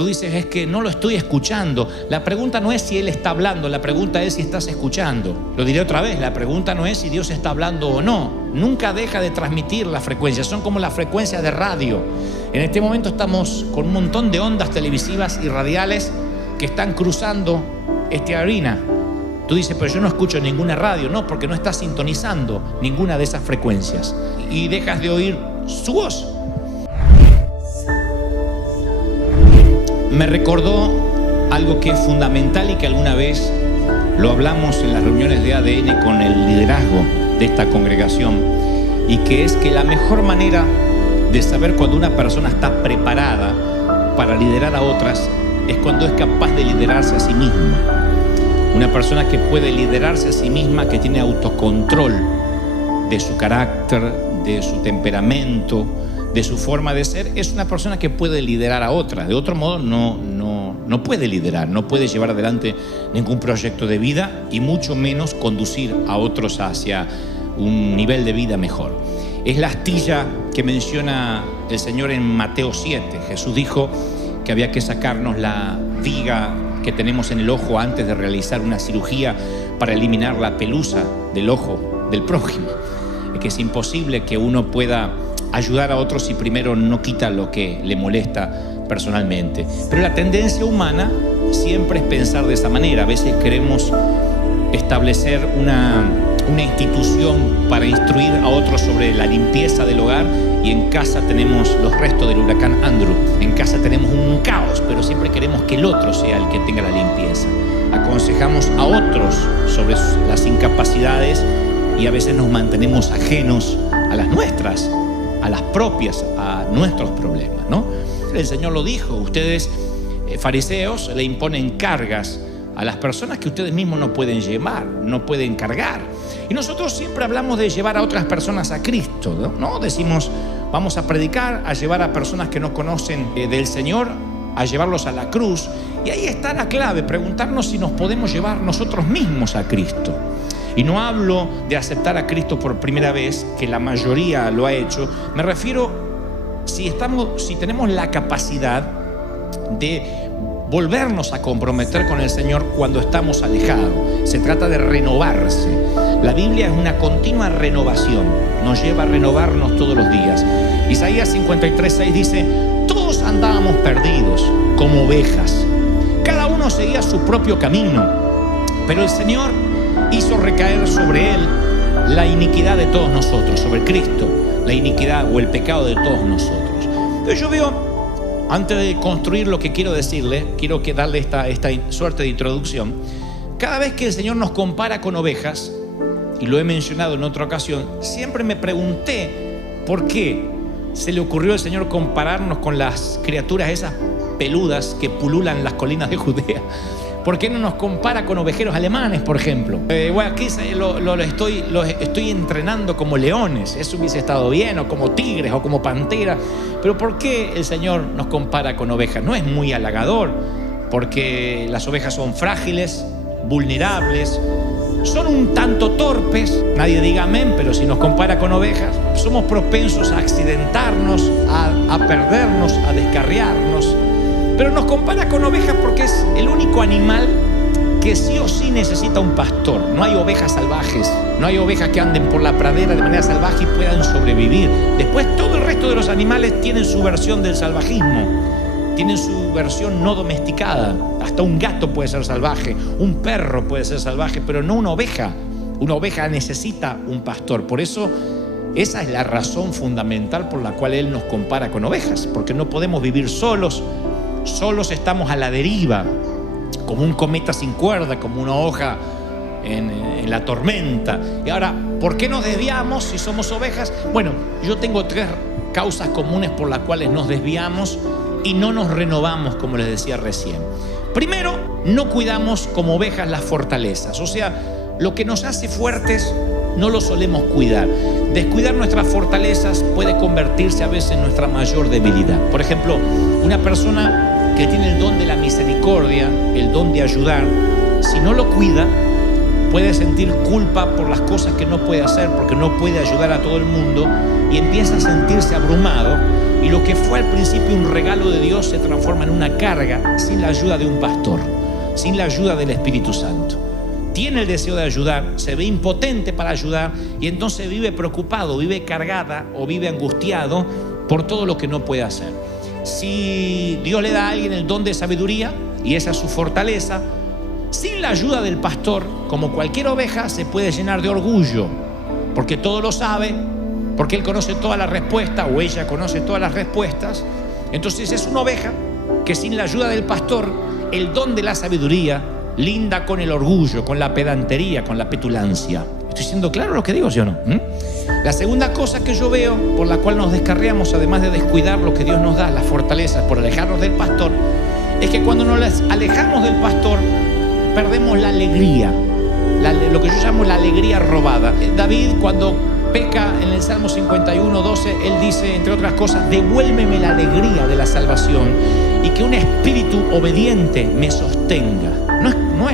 Tú dices, es que no lo estoy escuchando. La pregunta no es si Él está hablando, la pregunta es si estás escuchando. Lo diré otra vez, la pregunta no es si Dios está hablando o no. Nunca deja de transmitir las frecuencias, son como las frecuencias de radio. En este momento estamos con un montón de ondas televisivas y radiales que están cruzando esta arena. Tú dices, pero yo no escucho ninguna radio. No, porque no estás sintonizando ninguna de esas frecuencias y dejas de oír su voz. Me recordó algo que es fundamental y que alguna vez lo hablamos en las reuniones de ADN con el liderazgo de esta congregación, y que es que la mejor manera de saber cuando una persona está preparada para liderar a otras es cuando es capaz de liderarse a sí misma. Una persona que puede liderarse a sí misma, que tiene autocontrol de su carácter, de su temperamento, de su forma de ser, es una persona que puede liderar a otras. De otro modo no puede liderar, no puede llevar adelante ningún proyecto de vida y mucho menos conducir a otros hacia un nivel de vida mejor. Es la astilla que menciona el Señor en Mateo 7. Jesús dijo que había que sacarnos la viga que tenemos en el ojo antes de realizar una cirugía para eliminar la pelusa del ojo del prójimo. Es que es imposible que uno pueda ayudar a otros si primero no quita lo que le molesta personalmente. Pero la tendencia humana siempre es pensar de esa manera. A veces queremos establecer una institución para instruir a otros sobre la limpieza del hogar, y en casa tenemos los restos del huracán Andrew. En casa tenemos un caos, pero siempre queremos que el otro sea el que tenga la limpieza. Aconsejamos a otros sobre las incapacidades y a veces nos mantenemos ajenos a las nuestras, a las propias, a nuestros problemas, ¿no? El Señor lo dijo: ustedes, fariseos, le imponen cargas a las personas que ustedes mismos no pueden llevar, no pueden cargar. Y nosotros siempre hablamos de llevar a otras personas a Cristo, ¿no? Decimos, vamos a predicar, a llevar a personas que no conocen del Señor, a llevarlos a la cruz. Y ahí está la clave, preguntarnos si nos podemos llevar nosotros mismos a Cristo. Y no hablo de aceptar a Cristo por primera vez, que la mayoría lo ha hecho. Me refiero si tenemos la capacidad de volvernos a comprometer con el Señor cuando estamos alejados. Se trata de renovarse. La Biblia es una continua renovación, nos lleva a renovarnos todos los días. Isaías 53:6 dice: todos andábamos perdidos como ovejas, cada uno seguía su propio camino, pero el Señor hizo recaer sobre él la iniquidad de todos nosotros, sobre Cristo, la iniquidad o el pecado de todos nosotros. Entonces yo veo, antes de construir lo que quiero decirle, quiero darle esta suerte de introducción. Cada vez que el Señor nos compara con ovejas, y lo he mencionado en otra ocasión, siempre me pregunté por qué se le ocurrió al Señor compararnos con las criaturas esas peludas que pululan las colinas de Judea. ¿Por qué no nos compara con ovejeros alemanes, por ejemplo? Bueno, aquí los estoy entrenando como leones, eso hubiese estado bien, o como tigres, o como panteras. Pero ¿por qué el Señor nos compara con ovejas? No es muy halagador, porque las ovejas son frágiles, vulnerables, son un tanto torpes. Nadie diga amén, pero si nos compara con ovejas, somos propensos a accidentarnos, a perdernos, a descarriarnos. Pero nos compara con ovejas porque es el único animal que sí o sí necesita un pastor. No hay ovejas salvajes, no hay ovejas que anden por la pradera de manera salvaje y puedan sobrevivir. Después todo el resto de los animales tienen su versión del salvajismo, tienen su versión no domesticada. Hasta un gato puede ser salvaje, un perro puede ser salvaje, pero no una oveja. Una oveja necesita un pastor. Por eso esa es la razón fundamental por la cual Él nos compara con ovejas, porque no podemos vivir solos. Solos estamos a la deriva, como un cometa sin cuerda, como una hoja en la tormenta. Y ahora, ¿por qué nos desviamos si somos ovejas? Bueno, yo tengo 3 causas comunes por las cuales nos desviamos y no nos renovamos, como les decía recién. Primero, no cuidamos como ovejas las fortalezas. O sea, lo que nos hace fuertes no lo solemos cuidar. Descuidar nuestras fortalezas puede convertirse a veces en nuestra mayor debilidad. Por ejemplo, una persona que tiene el don de la misericordia, el don de ayudar, si no lo cuida, puede sentir culpa por las cosas que no puede hacer porque no puede ayudar a todo el mundo y empieza a sentirse abrumado, y lo que fue al principio un regalo de Dios se transforma en una carga sin la ayuda de un pastor, sin la ayuda del Espíritu Santo. Tiene el deseo de ayudar, se ve impotente para ayudar y entonces vive preocupado, vive cargada o vive angustiado por todo lo que no puede hacer. Si Dios le da a alguien el don de sabiduría y esa es su fortaleza, sin la ayuda del pastor, como cualquier oveja, se puede llenar de orgullo, porque todo lo sabe, porque él conoce todas las respuestas o ella conoce todas las respuestas. Entonces es una oveja que sin la ayuda del pastor, el don de la sabiduría linda con el orgullo, con la pedantería, con la petulancia. ¿Estoy siendo claro lo que digo, sí o no? La segunda cosa que yo veo por la cual nos descarriamos, además de descuidar lo que Dios nos da, las fortalezas, por alejarnos del pastor, es que cuando nos alejamos del pastor, perdemos la alegría, lo que yo llamo la alegría robada. David, cuando peca en el Salmo 51:12, él dice, entre otras cosas, devuélveme la alegría de la salvación y que un espíritu obediente me sostenga.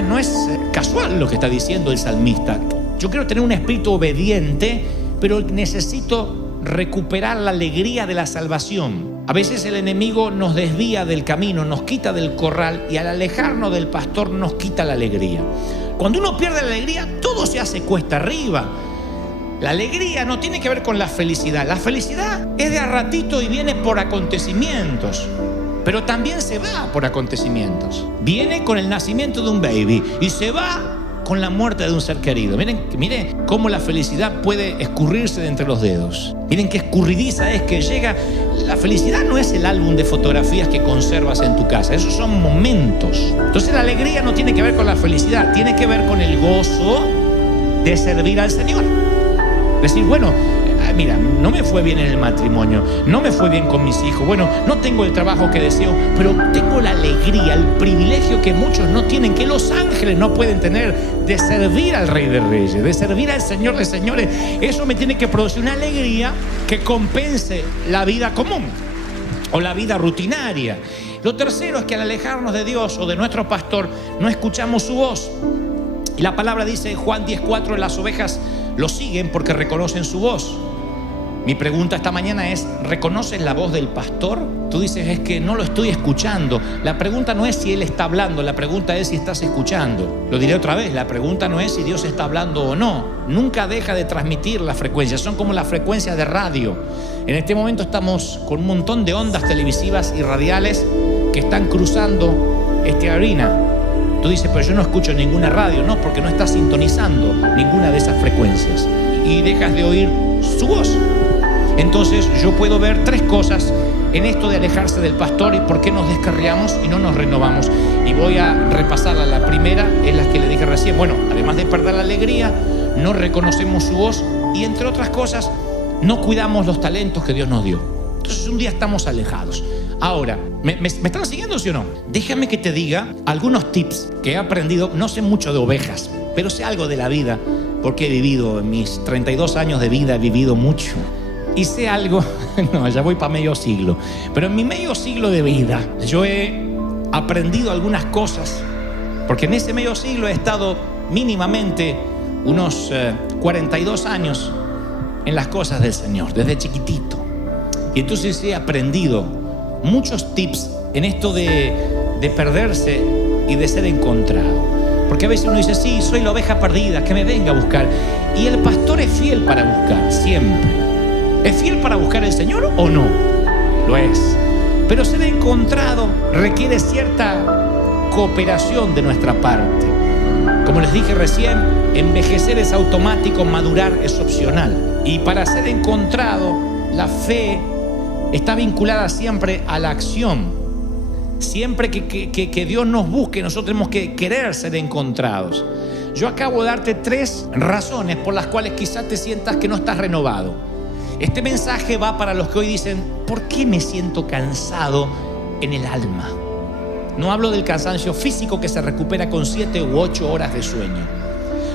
No es casual lo que está diciendo el salmista. Yo quiero tener un espíritu obediente, pero necesito recuperar la alegría de la salvación. A veces el enemigo nos desvía del camino, nos quita del corral y al alejarnos del pastor nos quita la alegría. Cuando uno pierde la alegría, todo se hace cuesta arriba. La alegría no tiene que ver con la felicidad. La felicidad es de a ratito y viene por acontecimientos, pero también se va por acontecimientos. Viene con el nacimiento de un baby y se va con la muerte de un ser querido. Miren cómo la felicidad puede escurrirse de entre los dedos. Miren qué escurridiza es que llega. La felicidad no es el álbum de fotografías que conservas en tu casa. Esos son momentos. Entonces la alegría no tiene que ver con la felicidad, tiene que ver con el gozo de servir al Señor. Decir, bueno, mira, no me fue bien en el matrimonio, no me fue bien con mis hijos, bueno, no tengo el trabajo que deseo, pero tengo la alegría, el privilegio que muchos no tienen, que los ángeles no pueden tener, de servir al Rey de Reyes, de servir al Señor de Señores. Eso me tiene que producir una alegría que compense la vida común o la vida rutinaria. Lo tercero es que al alejarnos de Dios o de nuestro pastor, no escuchamos su voz. Y la palabra dice en Juan 10:4, las ovejas lo siguen porque reconocen su voz. Mi pregunta esta mañana es, ¿reconoces la voz del pastor? Tú dices, es que no lo estoy escuchando. La pregunta no es si él está hablando, la pregunta es si estás escuchando. Lo diré otra vez, la pregunta no es si Dios está hablando o no. Nunca deja de transmitir las frecuencias, son como las frecuencias de radio. En este momento estamos con un montón de ondas televisivas y radiales que están cruzando esta arena. Tú dices, pero yo no escucho ninguna radio. No, porque no estás sintonizando ninguna de esas frecuencias y dejas de oír su voz. Entonces yo puedo ver tres cosas en esto de alejarse del pastor y por qué nos descarriamos y no nos renovamos. Y voy a repasarla. La primera es la que le dije recién. Bueno, además de perder la alegría, no reconocemos su voz y, entre otras cosas, no cuidamos los talentos que Dios nos dio. Entonces un día estamos alejados. Ahora, ¿me están siguiendo, sí o no? Déjame que te diga algunos tips que he aprendido. No sé mucho de ovejas, pero sé algo de la vida, porque he vivido, en mis 32 años de vida he vivido mucho. Y sé algo, no, ya voy para medio siglo, pero en mi medio siglo de vida yo he aprendido algunas cosas, porque en ese medio siglo he estado mínimamente unos 42 años en las cosas del Señor, desde chiquitito. Y entonces he aprendido muchos tips en esto de perderse y de ser encontrado. Porque a veces uno dice, sí, soy la oveja perdida, que me venga a buscar. Y el pastor es fiel para buscar, siempre. ¿Es fiel para buscar al Señor o no? Lo es. Pero ser encontrado requiere cierta cooperación de nuestra parte. Como les dije recién, envejecer es automático, madurar es opcional. Y para ser encontrado, la fe está vinculada siempre a la acción. Siempre que Dios nos busque, nosotros tenemos que querer ser encontrados. Yo acabo de darte 3 razones por las cuales quizás te sientas que no estás renovado. Este mensaje va para los que hoy dicen, ¿por qué me siento cansado en el alma? No hablo del cansancio físico que se recupera con 7 u 8 horas de sueño.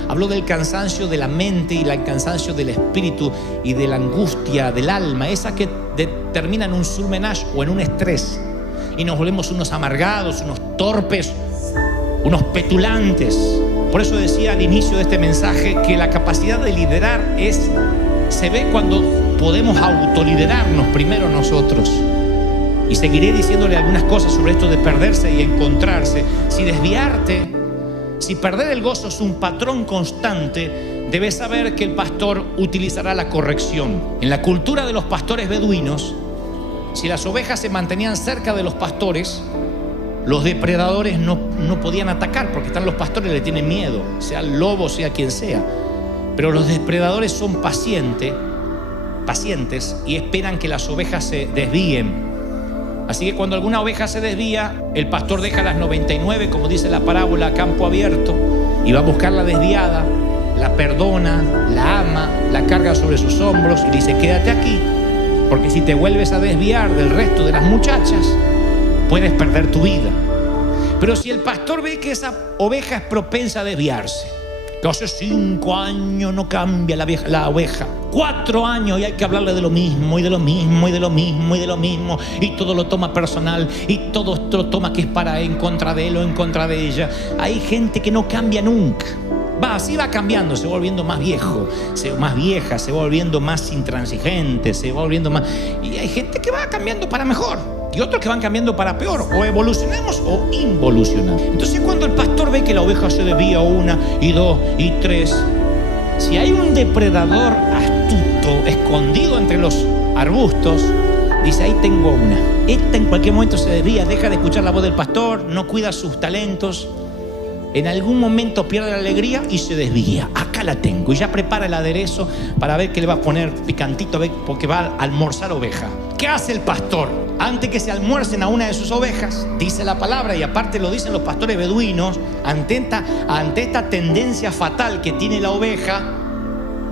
Hablo del cansancio de la mente y el cansancio del espíritu y de la angustia del alma, esa que termina en un surmenage o en un estrés. Y nos volvemos unos amargados, unos torpes, unos petulantes. Por eso decía al inicio de este mensaje que la capacidad de liderar se ve cuando podemos autoliderarnos primero nosotros. Y seguiré diciéndole algunas cosas sobre esto de perderse y encontrarse. Si perder el gozo es un patrón constante, debes saber que el pastor utilizará la corrección. En la cultura de los pastores beduinos, si las ovejas se mantenían cerca de los pastores, los depredadores no podían atacar, porque los pastores le tienen miedo, sea el lobo, sea quien sea. Pero los depredadores son pacientes y esperan que las ovejas se desvíen. Así que cuando alguna oveja se desvía, el pastor deja las 99, como dice la parábola, a campo abierto, y va a buscar la desviada, la perdona, la ama, la carga sobre sus hombros y dice: quédate aquí, porque si te vuelves a desviar del resto de las muchachas, puedes perder tu vida. Pero si el pastor ve que esa oveja es propensa a desviarse, que hace 5 años no cambia la oveja, 4 años y hay que hablarle de lo mismo y de lo mismo y de lo mismo y de lo mismo, y todo lo toma personal y todo lo toma que es para en contra de él o en contra de ella. Hay gente que no cambia nunca. Así va cambiando, se va volviendo más viejo, más vieja, se va volviendo más intransigente, se va volviendo más... Y hay gente que va cambiando para mejor y otros que van cambiando para peor. O evolucionamos o involucionamos. Entonces cuando el pastor ve que la oveja se desvía 1 y 2 y 3, si hay un depredador astuto escondido entre los arbustos, dice: ahí tengo una. Esta en cualquier momento se desvía, deja de escuchar la voz del pastor, no cuida sus talentos. En algún momento pierde la alegría y se desvía. Acá la tengo. Y ya prepara el aderezo para ver qué le va a poner picantito, porque va a almorzar oveja. ¿Qué hace el pastor? Antes que se almuercen a una de sus ovejas, dice la palabra, y aparte lo dicen los pastores beduinos, ante esta tendencia fatal que tiene la oveja,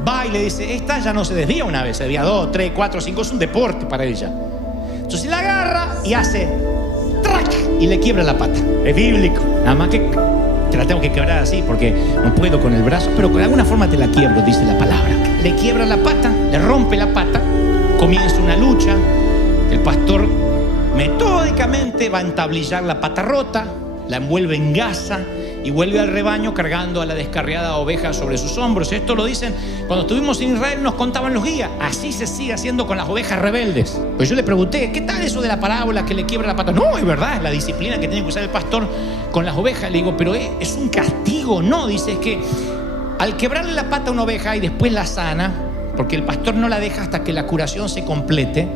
va y le dice: esta ya no se desvía una vez, se desvía 2, 3, 4, 5, es un deporte para ella. Entonces la agarra y hace ¡trac! Y le quiebra la pata. Es bíblico. Nada más que te la tengo que quebrar así porque no puedo con el brazo, pero de alguna forma te la quiebro, dice la palabra. Le quiebra la pata, le rompe la pata, comienza una lucha. El pastor metódicamente va a entablillar la pata rota, la envuelve en gasa y vuelve al rebaño cargando a la descarriada oveja sobre sus hombros. Esto lo dicen cuando estuvimos en Israel, nos contaban los guías. Así se sigue haciendo con las ovejas rebeldes. Pues yo le pregunté: ¿qué tal eso de la parábola que le quiebra la pata? No, es verdad, es la disciplina que tiene que usar el pastor con las ovejas. Le digo: pero es un castigo. No, dice, es que al quebrarle la pata a una oveja y después la sana, porque el pastor no la deja hasta que la curación se complete,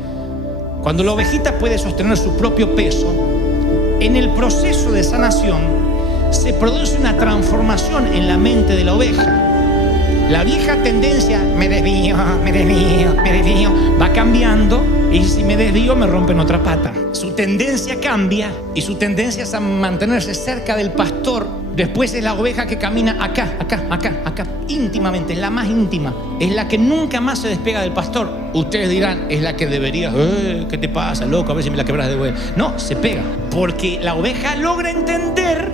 cuando la ovejita puede sostener su propio peso, en el proceso de sanación se produce una transformación en la mente de la oveja. La vieja tendencia, me desvío, va cambiando, y si me desvío me rompen otra pata. Su tendencia cambia y su tendencia es a mantenerse cerca del pastor. Después es la oveja que camina acá, íntimamente, es la más íntima, es la que nunca más se despega del pastor. Ustedes dirán: es la que debería, ¿qué te pasa, loco? A ver si me la quebras de vuelta. No, se pega, porque la oveja logra entender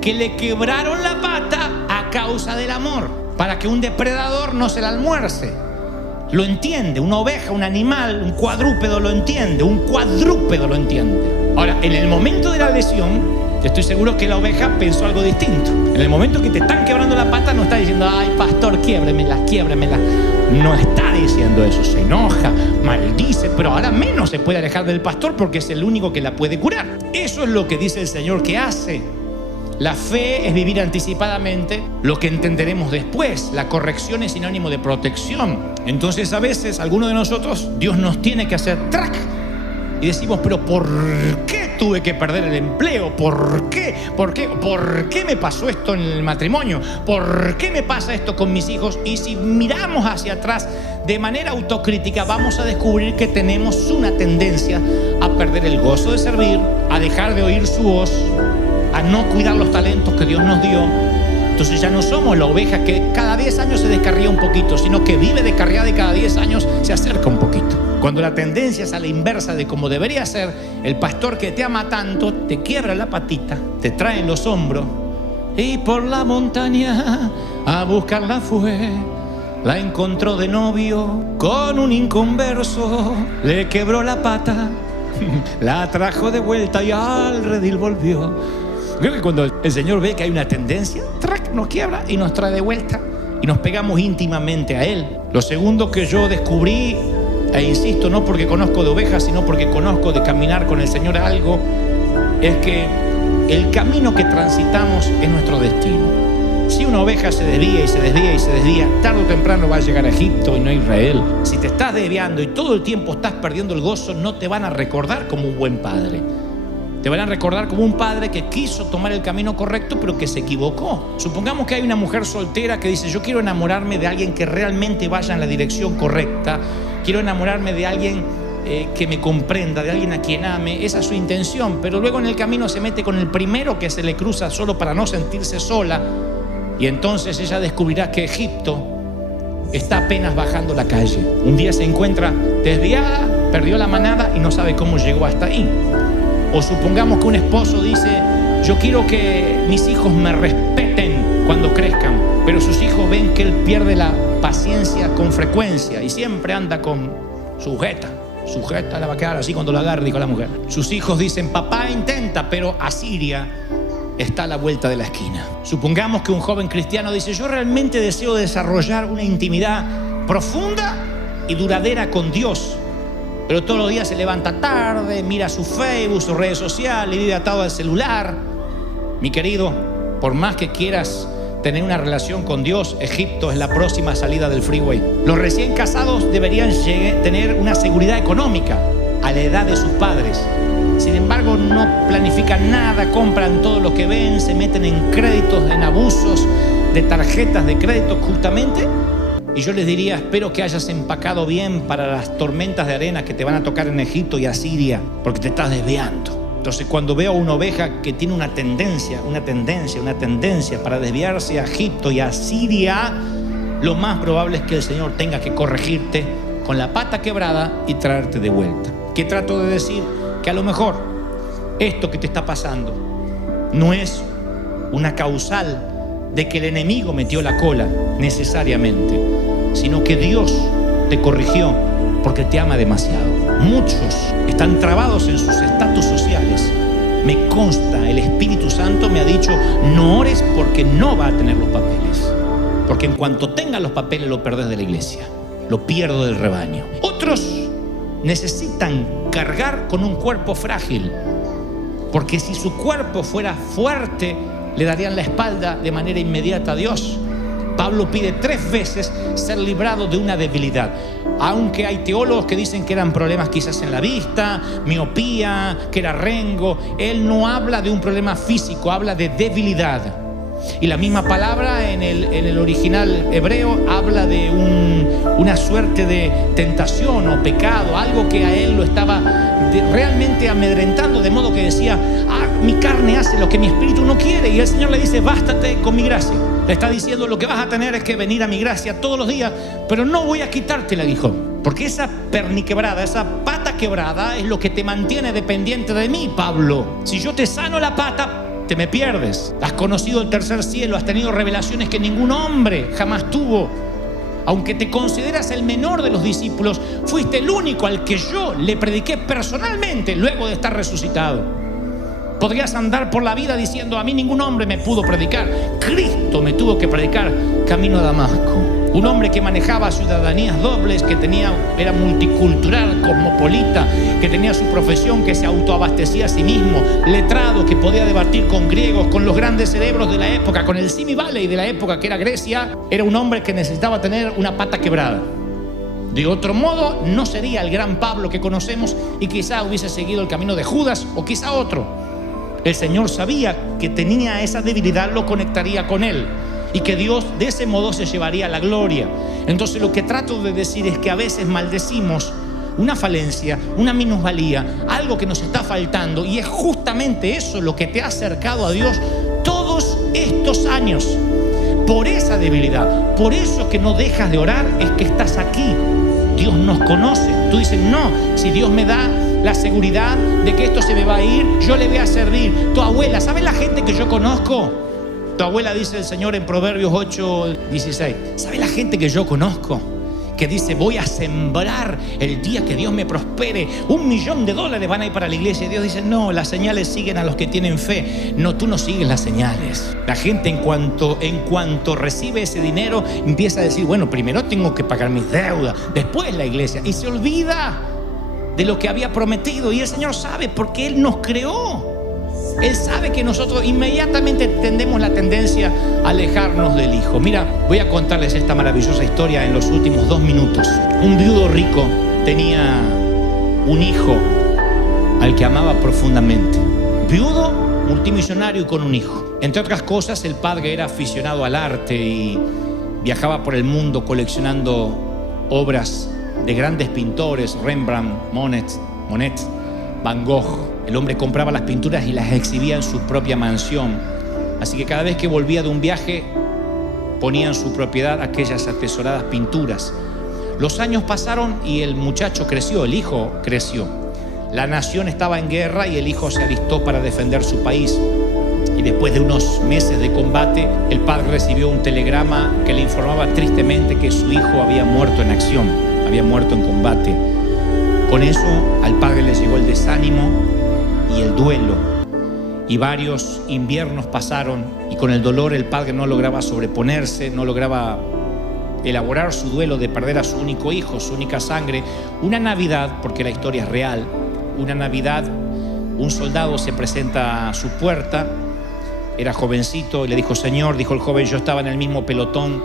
que le quebraron la pata a causa del amor, para que un depredador no se la almuerce. Lo entiende, una oveja, un animal, un cuadrúpedo lo entiende, Ahora, en el momento de la lesión, estoy seguro que la oveja pensó algo distinto. En el momento que te están quebrando la pata, no está diciendo: ay, pastor, quiébremela. No está diciendo eso, se enoja, maldice, pero ahora menos se puede alejar del pastor porque es el único que la puede curar. Eso es lo que dice el Señor que hace. La fe es vivir anticipadamente lo que entenderemos después. La corrección es sinónimo de protección. Entonces a veces, algunos de nosotros, Dios nos tiene que hacer track y decimos: pero ¿por qué tuve que perder el empleo? ¿Por qué? ¿Por qué me pasó esto en el matrimonio? ¿Por qué me pasa esto con mis hijos? Y si miramos hacia atrás de manera autocrítica, vamos a descubrir que tenemos una tendencia a perder el gozo de servir, a dejar de oír su voz, a no cuidar los talentos que Dios nos dio. Entonces ya no somos la oveja que cada 10 años se descarría un poquito, sino que vive descarriada y cada 10 años se acerca un poquito. Cuando la tendencia es a la inversa de como debería ser, el pastor que te ama tanto te quiebra la patita, te trae en los hombros y por la montaña a buscarla fue. La encontró de novio con un inconverso, le quebró la pata, la trajo de vuelta y al redil volvió. Creo que cuando el Señor ve que hay una tendencia, ¡trac!, nos quiebra y nos trae de vuelta y nos pegamos íntimamente a Él. Lo segundo que yo descubrí, e insisto, no porque conozco de ovejas, sino porque conozco de caminar con el Señor algo, es que el camino que transitamos es nuestro destino. Si una oveja se desvía y se desvía y se desvía, tarde o temprano va a llegar a Egipto y no a Israel. Si te estás desviando y todo el tiempo estás perdiendo el gozo, no te van a recordar como un buen padre. Te van a recordar como un padre que quiso tomar el camino correcto, pero que se equivocó. Supongamos que hay una mujer soltera que dice: yo quiero enamorarme de alguien que realmente vaya en la dirección correcta. Quiero enamorarme de alguien que me comprenda, de alguien a quien ame. Esa es su intención, pero luego en el camino se mete con el primero que se le cruza solo para no sentirse sola. Y entonces ella descubrirá que Egipto está apenas bajando la calle. Un día se encuentra desviada, perdió la manada y no sabe cómo llegó hasta ahí. O supongamos que un esposo dice: yo quiero que mis hijos me respeten cuando crezcan, pero sus hijos ven que él pierde la paciencia con frecuencia y siempre anda con sujeta la va a quedar así cuando la agarre, dijo la mujer. Sus hijos dicen: papá intenta, pero Asiria está a la vuelta de la esquina. Supongamos que un joven cristiano dice: yo realmente deseo desarrollar una intimidad profunda y duradera con Dios, pero todos los días se levanta tarde, mira su Facebook, sus redes sociales y vive atado al celular. Mi querido, por más que quieras tener una relación con Dios, Egipto es la próxima salida del freeway. Los recién casados deberían tener una seguridad económica a la edad de sus padres. Sin embargo, no planifican nada, compran todo lo que ven, se meten en créditos, en abusos de tarjetas de crédito justamente. Y yo les diría: espero que hayas empacado bien para las tormentas de arena que te van a tocar en Egipto y Asiria, porque te estás desviando. Entonces, cuando veo a una oveja que tiene una tendencia para desviarse a Egipto y a Siria, lo más probable es que el Señor tenga que corregirte con la pata quebrada y traerte de vuelta. ¿Qué trato de decir? Que a lo mejor esto que te está pasando no es una causal de que el enemigo metió la cola necesariamente, sino que Dios te corrigió porque te ama demasiado. Muchos están trabados en sus estatus sociales. Me consta, el Espíritu Santo me ha dicho: no ores porque no va a tener los papeles, porque en cuanto tengas los papeles lo perdés de la iglesia, lo pierdo del rebaño. Otros necesitan cargar con un cuerpo frágil, porque si su cuerpo fuera fuerte, le darían la espalda de manera inmediata a Dios. Pablo pide 3 veces ser librado de una debilidad. Aunque hay teólogos que dicen que eran problemas quizás en la vista, miopía, que era rengo, él no habla de un problema físico, habla de debilidad. Y la misma palabra en el original hebreo habla de una suerte de tentación o pecado, algo que a él lo estaba realmente amedrentando, de modo que decía: mi carne hace lo que mi espíritu no quiere. Y el Señor le dice: bástate con mi gracia. Le está diciendo: lo que vas a tener es que venir a mi gracia todos los días, pero no voy a quitártela, dijo, porque esa perniquebrada, esa pata quebrada es lo que te mantiene dependiente de mí, Pablo. Si yo te sano la pata, te me pierdes. Has conocido el tercer cielo, has tenido revelaciones que ningún hombre jamás tuvo. Aunque te consideras el menor de los discípulos, fuiste el único al que yo le prediqué personalmente luego de estar resucitado. Podrías andar por la vida diciendo: a mí ningún hombre me pudo predicar. Cristo me tuvo que predicar camino a Damasco. Un hombre que manejaba ciudadanías dobles, que era multicultural, cosmopolita, que tenía su profesión, que se autoabastecía a sí mismo, letrado, que podía debatir con griegos, con los grandes cerebros de la época, con el Simi Valley de la época que era Grecia. Era un hombre que necesitaba tener una pata quebrada. De otro modo, no sería el gran Pablo que conocemos y quizá hubiese seguido el camino de Judas o quizá otro. El Señor sabía que tenía esa debilidad, lo conectaría con él y que Dios de ese modo se llevaría la gloria. Entonces, lo que trato de decir es que a veces maldecimos una falencia, una minusvalía, algo que nos está faltando, y es justamente eso lo que te ha acercado a Dios todos estos años. Por esa debilidad, por eso que no dejas de orar, es que estás aquí. Dios nos conoce. Tú dices: no, si Dios me da la seguridad de que esto se me va a ir, yo le voy a servir. Tu abuela, ¿sabes la gente que yo conozco? Tu abuela, dice el Señor en Proverbios 8:16. ¿Sabes la gente que yo conozco? que dice: voy a sembrar el día que Dios me prospere, $1 millón van a ir para la iglesia. Y Dios dice: no, las señales siguen a los que tienen fe. No, tú no sigues las señales. La gente en cuanto recibe ese dinero empieza a decir: bueno, primero tengo que pagar mis deudas, después la iglesia, y se olvida de lo que había prometido. Y el Señor sabe, porque Él nos creó. Él sabe que nosotros inmediatamente tendemos la tendencia a alejarnos del Hijo. Mira, voy a contarles esta maravillosa historia en los últimos 2 minutos. Un viudo rico tenía un hijo al que amaba profundamente. Viudo, multimillonario y con un hijo. Entre otras cosas, el padre era aficionado al arte y viajaba por el mundo coleccionando obras de grandes pintores: Rembrandt, Monet, Van Gogh. El hombre compraba las pinturas y las exhibía en su propia mansión. Así que cada vez que volvía de un viaje, ponía en su propiedad aquellas atesoradas pinturas. Los años pasaron y el muchacho creció, el hijo creció. La nación estaba en guerra y el hijo se alistó para defender su país. Y después de unos meses de combate, el padre recibió un telegrama que le informaba tristemente que su hijo había muerto en acción, había muerto en combate. Con eso al padre le llegó el desánimo y el duelo, y varios inviernos pasaron, y con el dolor el padre no lograba sobreponerse, no lograba elaborar su duelo de perder a su único hijo, su única sangre. Una Navidad, porque la historia es real, una Navidad, un soldado se presenta a su puerta, era jovencito, y le dijo: Señor, dijo el joven, yo estaba en el mismo pelotón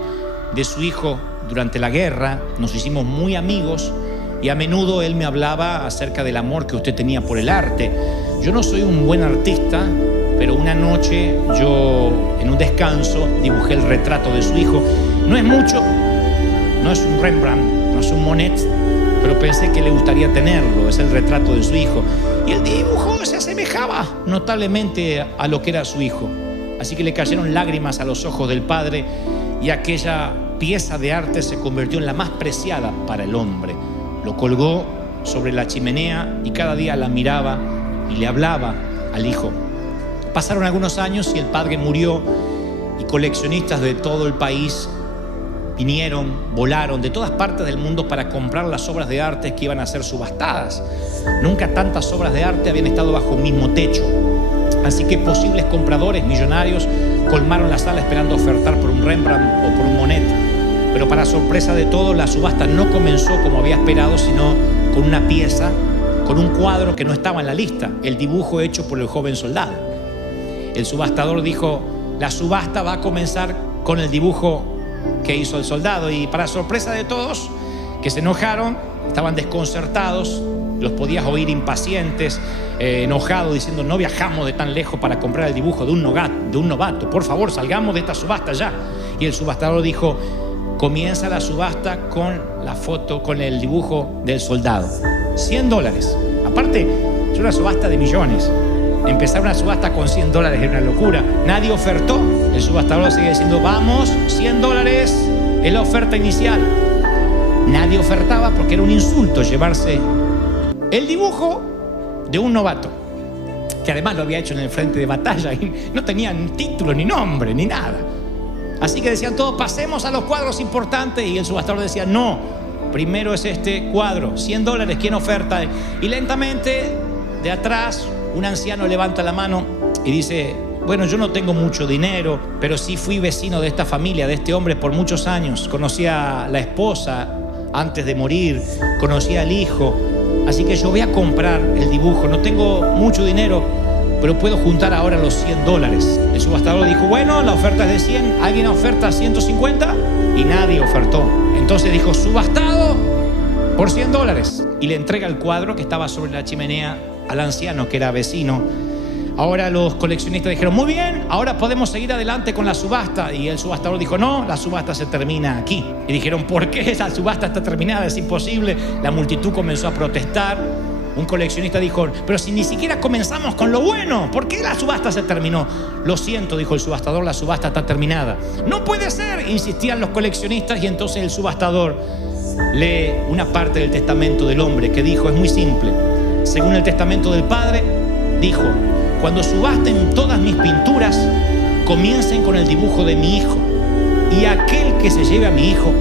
de su hijo durante la guerra, nos hicimos muy amigos, y a menudo él me hablaba acerca del amor que usted tenía por el arte. Yo no soy un buen artista, pero una noche yo, en un descanso, dibujé el retrato de su hijo. No es mucho, no es un Rembrandt, no es un Monet, pero pensé que le gustaría tenerlo. Es el retrato de su hijo. Y el dibujo se asemejaba notablemente a lo que era su hijo. Así que le cayeron lágrimas a los ojos del padre, y aquella pieza de arte se convirtió en la más preciada para el hombre. Lo colgó sobre la chimenea y cada día la miraba y le hablaba al hijo. Pasaron algunos años y el padre murió, y coleccionistas de todo el país vinieron, volaron de todas partes del mundo para comprar las obras de arte que iban a ser subastadas. Nunca tantas obras de arte habían estado bajo un mismo techo. Así que posibles compradores millonarios colmaron la sala esperando ofertar por un Rembrandt o por un Monet. Pero para sorpresa de todos, la subasta no comenzó como había esperado, sino con una pieza, con un cuadro que no estaba en la lista, el dibujo hecho por el joven soldado. El subastador dijo: la subasta va a comenzar con el dibujo que hizo el soldado. Y para sorpresa de todos, que se enojaron, estaban desconcertados, los podías oír impacientes, enojados, diciendo: no viajamos de tan lejos para comprar el dibujo de un novato, por favor, salgamos de esta subasta ya. Y el subastador dijo: comienza la subasta con la foto, con el dibujo del soldado. $100. Aparte, es una subasta de millones. Empezar una subasta con $100 es una locura. Nadie ofertó. El subastador sigue diciendo: vamos, $100 es la oferta inicial. Nadie ofertaba porque era un insulto llevarse el dibujo de un novato, que además lo había hecho en el frente de batalla y no tenía ni título, ni nombre, ni nada. Así que decían todos: pasemos a los cuadros importantes. Y el subastador decía: no, primero es este cuadro, $100, ¿quién oferta? Y lentamente, de atrás, un anciano levanta la mano y dice: bueno, yo no tengo mucho dinero, pero sí fui vecino de esta familia, de este hombre por muchos años. Conocí a la esposa antes de morir, conocí al hijo, así que yo voy a comprar el dibujo. No tengo mucho dinero, pero puedo juntar ahora los $100. El subastador dijo: bueno, la oferta es de 100, ¿alguien oferta 150? Y nadie ofertó. Entonces dijo: subastado por $100. Y le entrega el cuadro que estaba sobre la chimenea al anciano, que era vecino. Ahora los coleccionistas dijeron: muy bien, ahora podemos seguir adelante con la subasta. Y el subastador dijo: no, la subasta se termina aquí. Y dijeron: ¿por qué esa subasta está terminada? Es imposible. La multitud comenzó a protestar. Un coleccionista dijo: pero si ni siquiera comenzamos con lo bueno, ¿por qué la subasta se terminó? Lo siento, dijo el subastador, la subasta está terminada. No puede ser, insistían los coleccionistas. Y entonces el subastador lee una parte del testamento del hombre que dijo: es muy simple. Según el testamento del padre, dijo: cuando subasten todas mis pinturas, comiencen con el dibujo de mi hijo, y aquel que se lleve a mi hijo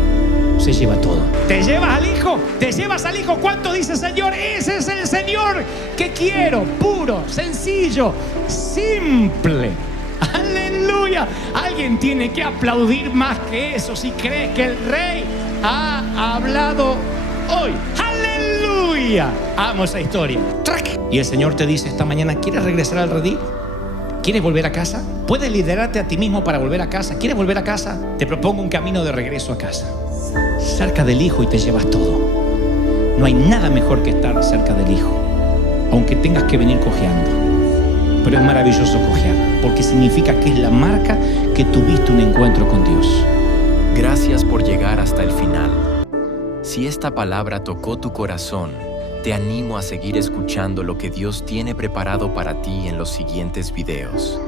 se lleva todo. ¿Te llevas al Hijo? ¿Te llevas al Hijo? ¿Cuánto dice Señor? Ese es el Señor que quiero, puro, sencillo, simple. ¡Aleluya! Alguien tiene que aplaudir más que eso si cree que el Rey ha hablado hoy. ¡Aleluya! Amo esa historia. ¡Trac! Y el Señor te dice esta mañana, ¿quieres regresar al redil? ¿Quieres volver a casa? ¿Puedes liderarte a ti mismo para volver a casa? ¿Quieres volver a casa? Te propongo un camino de regreso a casa. Cerca del Hijo y te llevas todo. No hay nada mejor que estar cerca del Hijo, aunque tengas que venir cojeando. Pero es maravilloso cojear, porque significa que es la marca que tuviste un encuentro con Dios. Gracias por llegar hasta el final. Si esta palabra tocó tu corazón, te animo a seguir escuchando lo que Dios tiene preparado para ti en los siguientes videos.